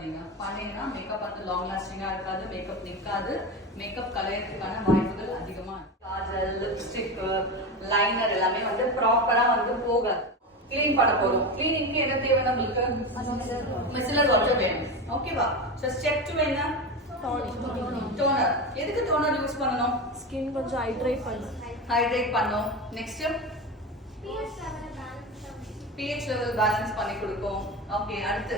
பண்ணாதீங்க. பண்ணீங்கன்னா மேக்கப் வந்து லாங் லாஸ்டிங்கா இருக்காது, மேக்கப் நிற்காது, மேக்கப் கலையறதுக்கான வாய்ப்புகள் அதிகமா. காஜல், லிப்ஸ்டிக், லைனர் எல்லாமே வந்து ப்ராப்பரா வந்து போகாது. கிளீன் பண்ண போறோம். கிளீனிங்க்கு என்ன தேவை நம்மளுக்கு? மிசலர் வாட்டர் வேணும். ஓகேவா? சோ ஸ்டெப் 2 என்ன? டோனர். எதுக்கு டோனர் யூஸ் பண்ணனும்? ஸ்கின் கொஞ்சம் ஹைட்ரேட் பண்ணும். நெக்ஸ்ட் pH level பேலன்ஸ் பண்ணி கொடுக்கும். ஓகே, அடுத்து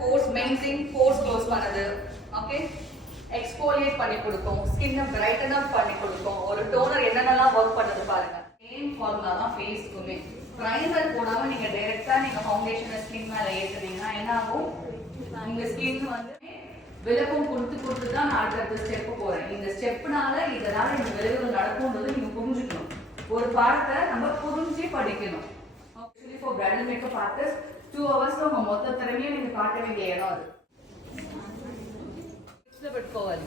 போர்ஸ் மெயின்டைன், போர்ஸ் க்ளோஸ் பண்ணது. ஓகே, எக்ஸ்ஃபோலியேட் பண்ணி கொடுக்கும், ஸ்கின்னை பிரைட்டன் அப் பண்ணி கொடுக்கும். ஒரு டோனர் என்னென்னலாம் வர்க் பண்ணுது பாருங்க. சேம் ஃபார்முலா தான் ஃபேஸ்க்குமே. பிரைமர் போடாம நீங்க டைரக்டா நீங்க ஃபவுண்டேஷனை ஸ்கின் மேல ஏத்துனீங்கன்னா என்ன ஆகும்? உங்க ஸ்கின் வந்து விளக்கம் கொடுத்து தான் நான் அடுத்த ஸ்டெப் போறேன். இந்த ஸ்டெப்னால இதனால இந்த விளைவுகள் நடக்கும்ன்றது நீங்க புரிஞ்சுக்கணும். ஒரு பாடத்தை நம்ம புரிஞ்சு படிக்கணும். Actually for bridal makeup artist 2 hours உங்க மொத்த திறமையை நீங்க காட்ட வேண்டிய இடம் அது. పెట్టుకోవాలి.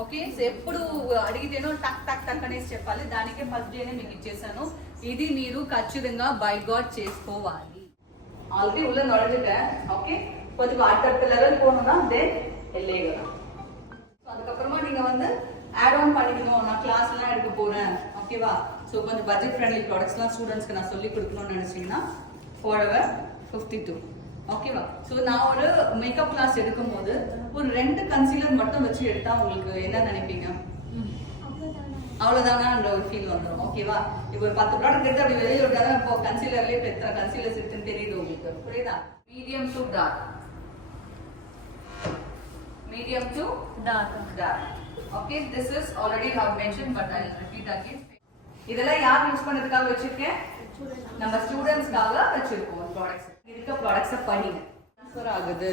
ఓకే, ఎప్పుడు అడిగితేనో టక్ టక్ టక్ అనేసి చెప్పాలి. దానికే ఫస్ట్ డేనే మీకు ఇచ్చేసాను. ఇది మీరు ఖచ్చితంగా బై గాడ్ చేసుకోవాలి. ఆల్రెడీ உள்ள நுழைஞ்சிட்டேன். ஓகே, கொஞ்சம் அடுத்த லெவல் போகணும்னா தென் எல்லேகலாம். ஸோ அதுக்கப்புறமா நீங்க வந்து ஆட் ஆன் பண்ணிக்கணும். நான் கிளாஸ் எல்லாம் எடுக்க போறேன், ஓகேவா? ஸோ கொஞ்சம் பட்ஜெட் ஃப்ரெண்ட்லி ப்ராடக்ட்ஸ்லாம் ஸ்டூடெண்ட்ஸ்க்கு நான் சொல்லி கொடுக்கணும்னு நினைச்சீங்கன்னா ஃபார்எவர் 52. ஓகேவா? ஸோ நான் ஒரு மேக்கப் கிளாஸ் எடுக்கும்போது ஒரு 2 கன்சீலர் மட்டும் வச்சு எடுத்தா உங்களுக்கு என்ன நினைப்பீங்க? அவ்வளவுதானான்ற ஒரு ஃபீல் வந்துடும். ஓகேவா? இப்போ ஒரு 10 ப்ராடக்ட் எடுத்து அப்படி வெளியே விட்டாங்க. இப்போ கன்சீலர்லேயே எத்தனை கன்சீலர்ஸ் இருக்குன்னு தெரியுது உங்களுக்கு, புரியுதா? Medium to dark, medium to dark. Okay, this is already have mention but I repeat again. இதெல்லாம் யார் யூஸ் பண்றதுக்காக வச்சிருக்கேன்? நம்ம ஸ்டூடெண்ட்ஸ்க்காக வச்சிருக்கோம். ப்ராடக்ட்ஸ் இருக்க ப்ராடக்ட்ஸை படிங்க. ட்ரான்ஸ்ஃபர் ஆகுது.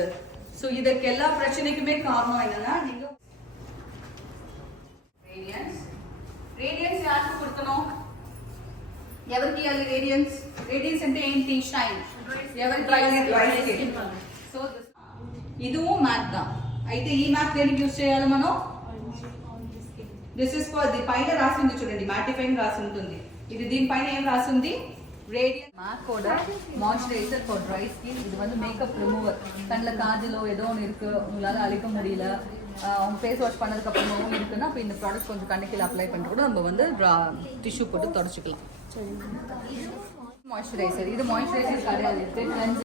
ஸோ இதுக்கு எல்லா பிரச்சனைக்குமே காரணம் என்னன்னா நீங்க రేడియన్స్ యార్కు కుడుతున్నాం? ఎవరికి ఇవ్వాలి రేడియన్స్? రేడియన్స్ అంటే ఏంటి? షైన్. ఎవరికి డ్రై స్కిన్. సో ఇదివు మ్యాట్ దా. అయితే ఈ మ్యాట్ దేనికి యూస్ చేయాలి మనం? దిస్ ఇస్ ఫర్ ది పైన రాసి ఉంది చూడండి, మ్యాటిఫైయింగ్ రాసి ఉంటుంది. ఇది దీనిపైన ఏం రాసి ఉంది? ரேடியன்ட் மேக்கோட மாய்ஸ்சரைசர் ஃபார் ட்ரை ஸ்கின். இது வந்து மேக்கப் ரிமூவர். கண்ணில் காஜலோ ஏதோ ஒன்று இருக்கு, உங்களால் அழிக்க முடியல, அவங்க ஃபேஸ் வாஷ் பண்ணதுக்கு அப்புறமாவும் இருக்குன்னா அப்போ இந்த ப்ராடக்ட் கொஞ்சம் கண்ணுக்கு அப்ளை பண்ணிட்டு கூட நம்ம வந்து டிஷ்யூ போட்டு தொடச்சிக்கலாம். மாய்ஸ்சரைசர், இது மாய்ஸ்சரைசர் கிடையாது,